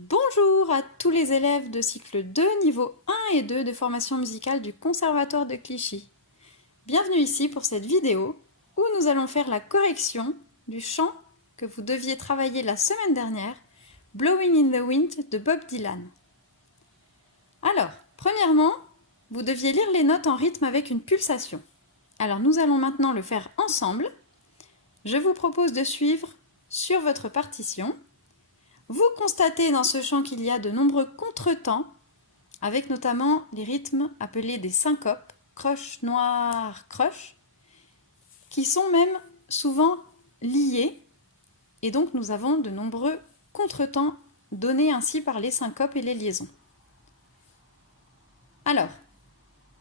Bonjour à tous les élèves de cycle 2, niveau 1 et 2 de formation musicale du Conservatoire de Clichy. Bienvenue ici pour cette vidéo où nous allons faire la correction du chant que vous deviez travailler la semaine dernière, Blowing in the Wind de Bob Dylan. Alors, premièrement, vous deviez lire les notes en rythme avec une pulsation. Alors nous allons maintenant le faire ensemble. Je vous propose de suivre sur votre partition. Vous constatez dans ce chant qu'il y a de nombreux contretemps, avec notamment les rythmes appelés des syncopes, croche, noir, croche, qui sont même souvent liés, et donc nous avons de nombreux contretemps donnés ainsi par les syncopes et les liaisons. Alors,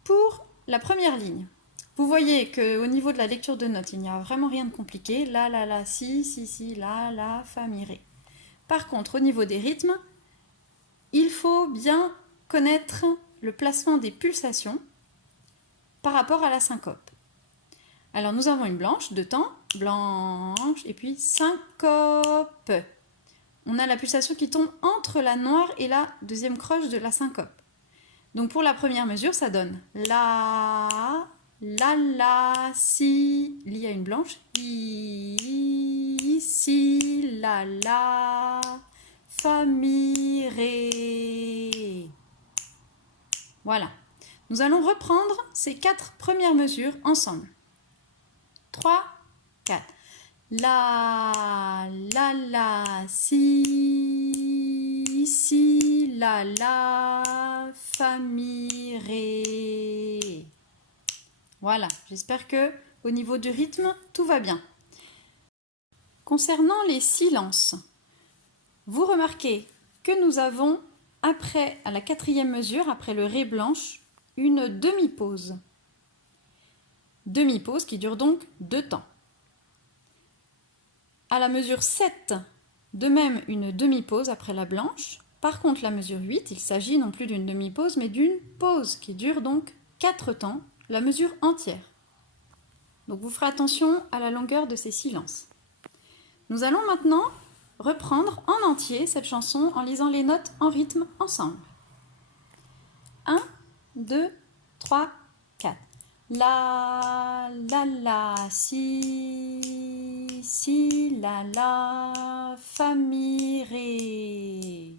pour la première ligne, vous voyez qu'au niveau de la lecture de notes, il n'y a vraiment rien de compliqué. La, si, la, fa, mi, ré. Par contre, au niveau des rythmes, il faut bien connaître le placement des pulsations par rapport à la syncope. Alors nous avons une blanche, deux temps, blanche, et puis syncope. On a la pulsation qui tombe entre la noire et la deuxième croche de la syncope. Donc pour la première mesure, ça donne la, si, il y a une blanche, si, la, fa, mi, ré. Voilà. Nous allons reprendre ces 4 premières mesures ensemble. 3, 4. La, si, la, fa, mi, ré. Voilà, j'espère que au niveau du rythme, tout va bien. Concernant les silences, vous remarquez que nous avons, après, à la 4e mesure, après le ré blanche, une demi-pause. Demi-pause qui dure donc 2 temps. À la mesure 7, de même une demi-pause après la blanche. Par contre, la mesure 8, il s'agit non plus d'une demi-pause, mais d'une pause qui dure donc 4 temps, la mesure entière. Donc vous ferez attention à la longueur de ces silences. Nous allons maintenant reprendre en entier cette chanson en lisant les notes en rythme ensemble. 1, 2, 3, 4. La, si, la, fa, mi, ré.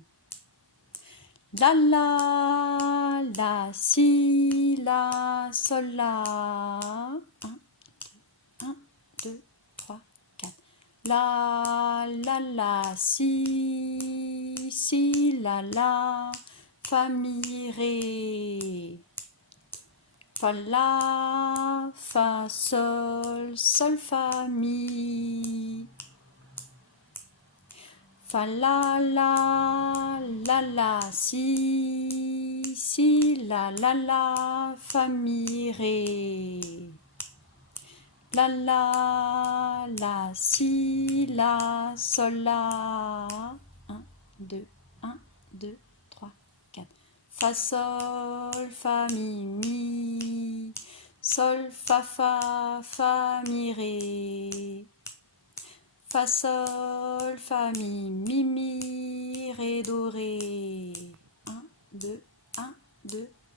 La, si, la, sol, la. 1, 2, 3, 4. La, si, la, fa, mi, ré. Fa, la, fa, sol, fa, mi. Fa, la, si, la, fa, mi, ré. La, si, la, sol, la. 1, 2, 3, 4. Fa, sol, fa, mi. Sol, fa, mi, ré. Fa, sol, fa, mi, ré, do, ré. 1, 2,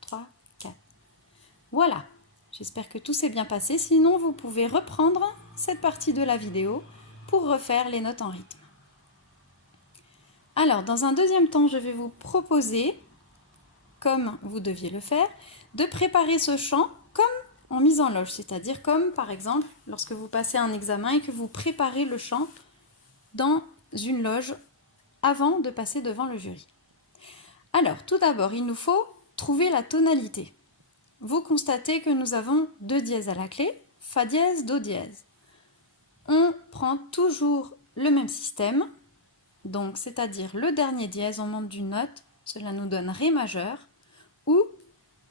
3, 4. Voilà. J'espère que tout s'est bien passé. Sinon, vous pouvez reprendre cette partie de la vidéo pour refaire les notes en rythme. Alors, dans un deuxième temps, je vais vous proposer, comme vous deviez le faire, de préparer ce chant comme en mise en loge, c'est-à-dire comme, par exemple, lorsque vous passez un examen et que vous préparez le chant dans une loge avant de passer devant le jury. Alors, tout d'abord, il nous faut trouver la tonalité. Vous constatez que nous avon 2 dièses à la clé, fa dièse, do dièse. On prend toujours le même système, donc c'est-à-dire le dernier dièse, on monte d'une note, cela nous donne ré majeur, ou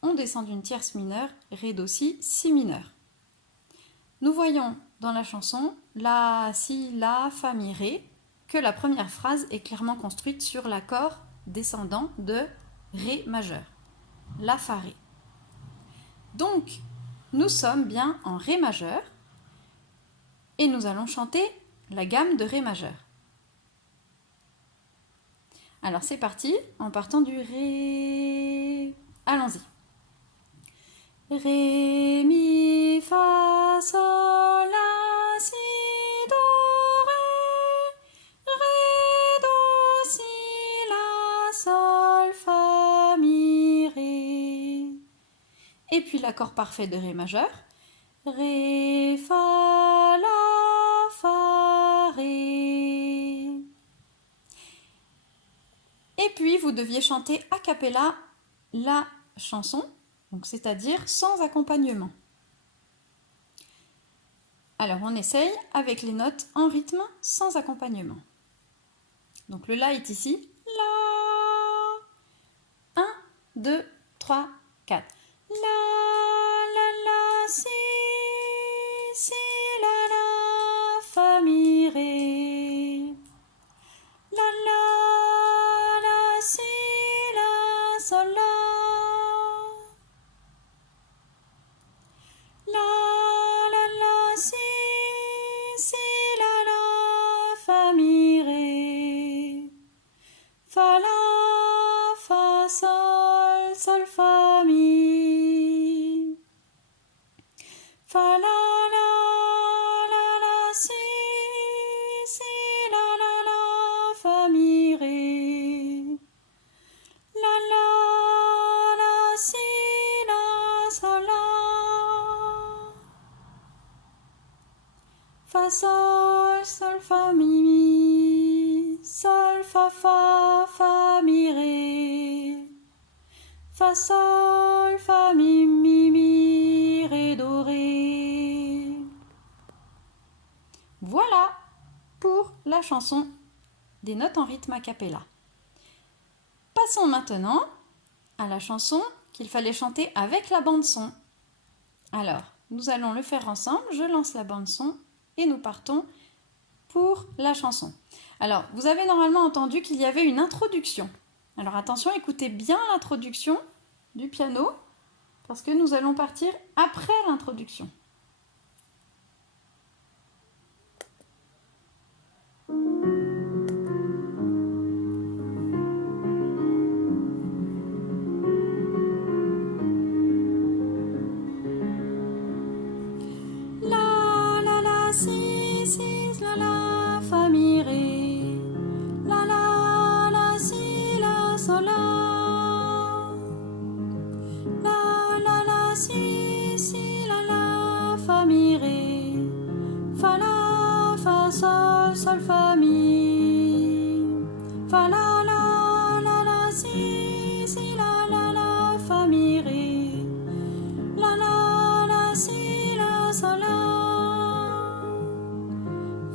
on descend d'une tierce mineure, ré, do, si mineur. Nous voyons dans la chanson la, si, la, fa, mi, ré, que la première phrase est clairement construite sur l'accord descendant de ré majeur, la, fa, ré. Donc, nous sommes bien en ré majeur et nous allons chanter la gamme de ré majeur. Alors c'est parti, en partant du Ré. Allons-y. Ré, mi, fa, sol, la, si, do, ré. Ré, do, si, la, sol, fa, mi, ré. Et puis l'accord parfait de Ré majeur. Ré, fa, la, fa, ré. Et puis vous deviez chanter a cappella la chanson, donc c'est-à-dire sans accompagnement. Alors on essaye avec les notes en rythme sans accompagnement. Donc le La est ici. La. 1, 2, 3, 4. La, si, la, fa, mi, ré. La, si, la, sol, la. La, si, la, fa, mi, ré. Fa, la, fa, sol, sol, fa, mi. Fa, la, si, la, fa, mi, ré. La, si, la, sol, la. Fa, sol, sol, fa, mi, sol, fa, mi, ré. Fa, sol, fa, mi, ré, do, ré. Voilà pour la chanson des notes en rythme a cappella. Passons maintenant à la chanson qu'il fallait chanter avec la bande son. Alors, nous allons le faire ensemble. Je lance la bande son et nous partons pour la chanson. Alors, vous avez normalement entendu qu'il y avait une introduction. Alors attention, écoutez bien l'introduction du piano parce que nous allons partir après l'introduction. La, si, la, fa, mi, ré. La, si, la, sol, la. La, si, la, fa, mi, ré. Fa, la, fa, sol, sol, fa, mi. Fa, la, si, la, fa, mi, ré. La, si, la, sol, la.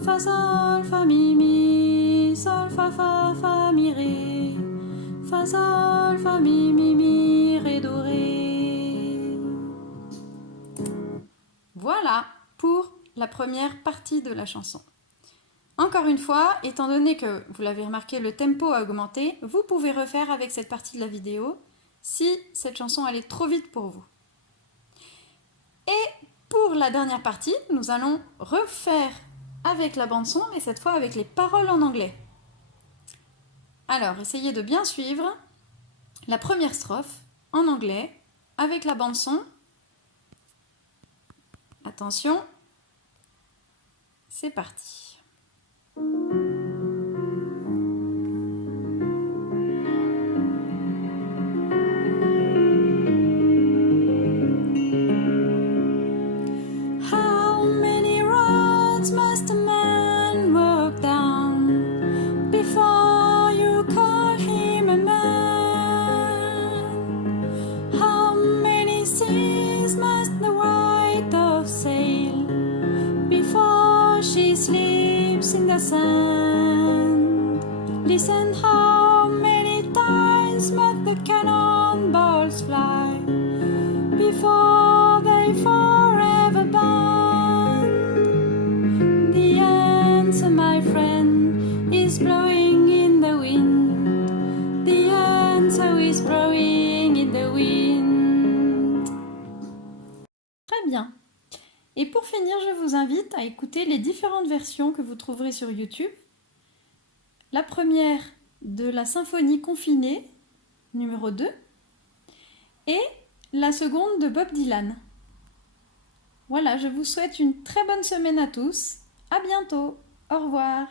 Fa, sol, fa, mi, sol, fa, mi, ré. Fa, sol, fa, mi, ré, do, ré. Voilà pour la première partie de la chanson. Encore une fois, étant donné que, vous l'avez remarqué, le tempo a augmenté, vous pouvez refaire avec cette partie de la vidéo si cette chanson allait trop vite pour vous. Et pour la dernière partie, nous allons refaire avec la bande son, mais cette fois avec les paroles en anglais. Alors, essayez de bien suivre la première strophe en anglais avec la bande son. Attention, c'est parti. How many roads must a man walk down before you call him a man? How many seas must the white dove sail before she sleeps in the sand? Listen, how many times must the cannonballs fly before they forever ban? The answer, my friend, is blowing in the wind. The answer is blowing in the wind. Très bien. Et pour finir, je vous invite à écouter les différentes versions que vous trouverez sur YouTube. La première de la symphonie confinée numéro 2 et la seconde de Bob Dylan. Voilà, je vous souhaite une très bonne semaine à tous. À bientôt. Au revoir.